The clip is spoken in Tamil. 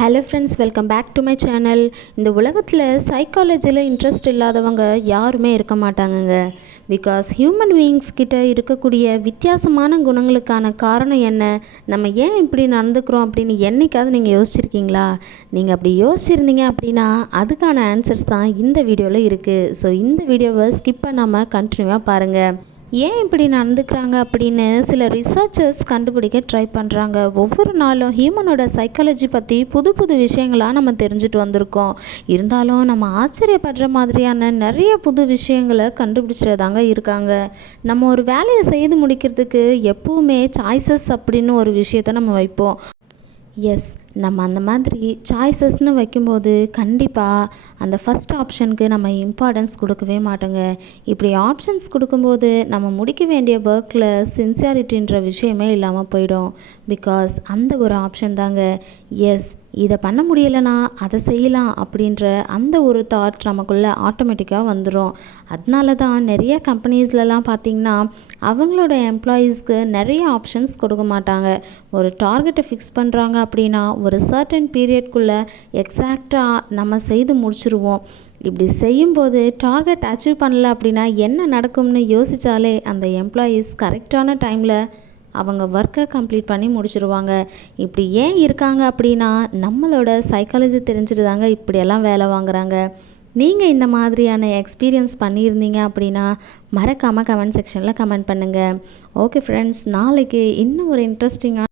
Hello friends, welcome back to my channel. இந்த உலகத்தில் சைக்காலஜியில் இன்ட்ரெஸ்ட் இல்லாதவங்க யாருமே இருக்க மாட்டாங்கங்க. பிகாஸ் ஹியூமன் பீயிங்ஸ் கிட்ட இருக்கக்கூடிய வித்தியாசமான குணங்களுக்கான காரணம் என்ன, நம்ம ஏன் இப்படி நடந்துக்கிறோம் அப்படின்னு என்னைக்காவது நீங்கள் யோசிச்சிருக்கீங்களா? நீங்கள் அப்படி யோசிச்சிருந்தீங்க அப்படின்னா அதுக்கான ஆன்சர்ஸ் தான் இந்த வீடியோவில் இருக்குது. ஸோ இந்த வீடியோவை ஸ்கிப் பண்ணாமல் கண்டினியூவாக பாருங்கள். ஏன் இப்படி நடந்துக்கிறாங்க அப்படின்னு சில ரிசர்ச்சர்ஸ் கண்டுபிடிக்க ட்ரை பண்ணுறாங்க. ஒவ்வொரு நாளும் ஹியூமனோட சைக்காலஜி பற்றி புது புது விஷயங்களாக நம்ம தெரிஞ்சுட்டு வந்திருக்கோம். இருந்தாலும் நம்ம ஆச்சரியப்படுற மாதிரியான நிறைய புது விஷயங்களை கண்டுபிடிச்சிருந்தாங்க இருக்காங்க. நம்ம ஒரு வேலையை செய்து முடிக்கிறதுக்கு எப்பவுமே சாய்ஸஸ் அப்படின்னு ஒரு விஷயத்தை நம்ம வைப்போம். எஸ், நம்ம அந்த மாதிரி சாய்ஸஸ்னு வைக்கும்போது கண்டிப்பாக அந்த ஃபஸ்ட் ஆப்ஷனுக்கு நம்ம இம்பார்ட்டன்ஸ் கொடுக்கவே மாட்டோங்க. இப்படி ஆப்ஷன்ஸ் கொடுக்கும்போது நம்ம முடிக்க வேண்டிய ஒர்க்கில் சின்சியாரிட்டின்ற விஷயமே இல்லாமல் போயிடும். பிகாஸ் அந்த ஒரு ஆப்ஷன் தாங்க எஸ், இதை பண்ண முடியலைன்னா அதை செய்யலாம் அப்படின்ற அந்த ஒரு தாட் நமக்குள்ளே ஆட்டோமேட்டிக்காக வந்துடும். அதனால தான் நிறைய கம்பெனிஸ்லலாம் பார்த்திங்கன்னா அவங்களோட எம்ப்ளாயீஸ்க்கு நிறைய ஆப்ஷன்ஸ் கொடுக்க மாட்டாங்க. ஒரு டார்கெட்டை ஃபிக்ஸ் பண்ணுறாங்க அப்படின்னா ஒரு சர்டன் பீரியட்குள்ளே எக்ஸாக்டாக நம்ம செய்து முடிச்சுருவோம். இப்படி செய்யும்போது டார்கெட் அச்சீவ் பண்ணல அப்படின்னா என்ன நடக்கும்னு யோசித்தாலே அந்த எம்ப்ளாயீஸ் கரெக்டான டைமில் அவங்க ஒர்க்கை கம்ப்ளீட் பண்ணி முடிச்சிருவாங்க. இப்படி ஏன் இருக்காங்க அப்படின்னா நம்மளோட சைக்காலஜி தெரிஞ்சுட்டு தாங்க இப்படியெல்லாம் வேலை வாங்குகிறாங்க. நீங்கள் இந்த மாதிரியான எக்ஸ்பீரியன்ஸ் பண்ணியிருந்தீங்க அப்படின்னா மறக்காமல் கமெண்ட் செக்ஷனில் கமெண்ட் பண்ணுங்கள். ஓகே ஃப்ரெண்ட்ஸ், நாளைக்கு இன்னும் ஒரு இன்ட்ரெஸ்டிங்கான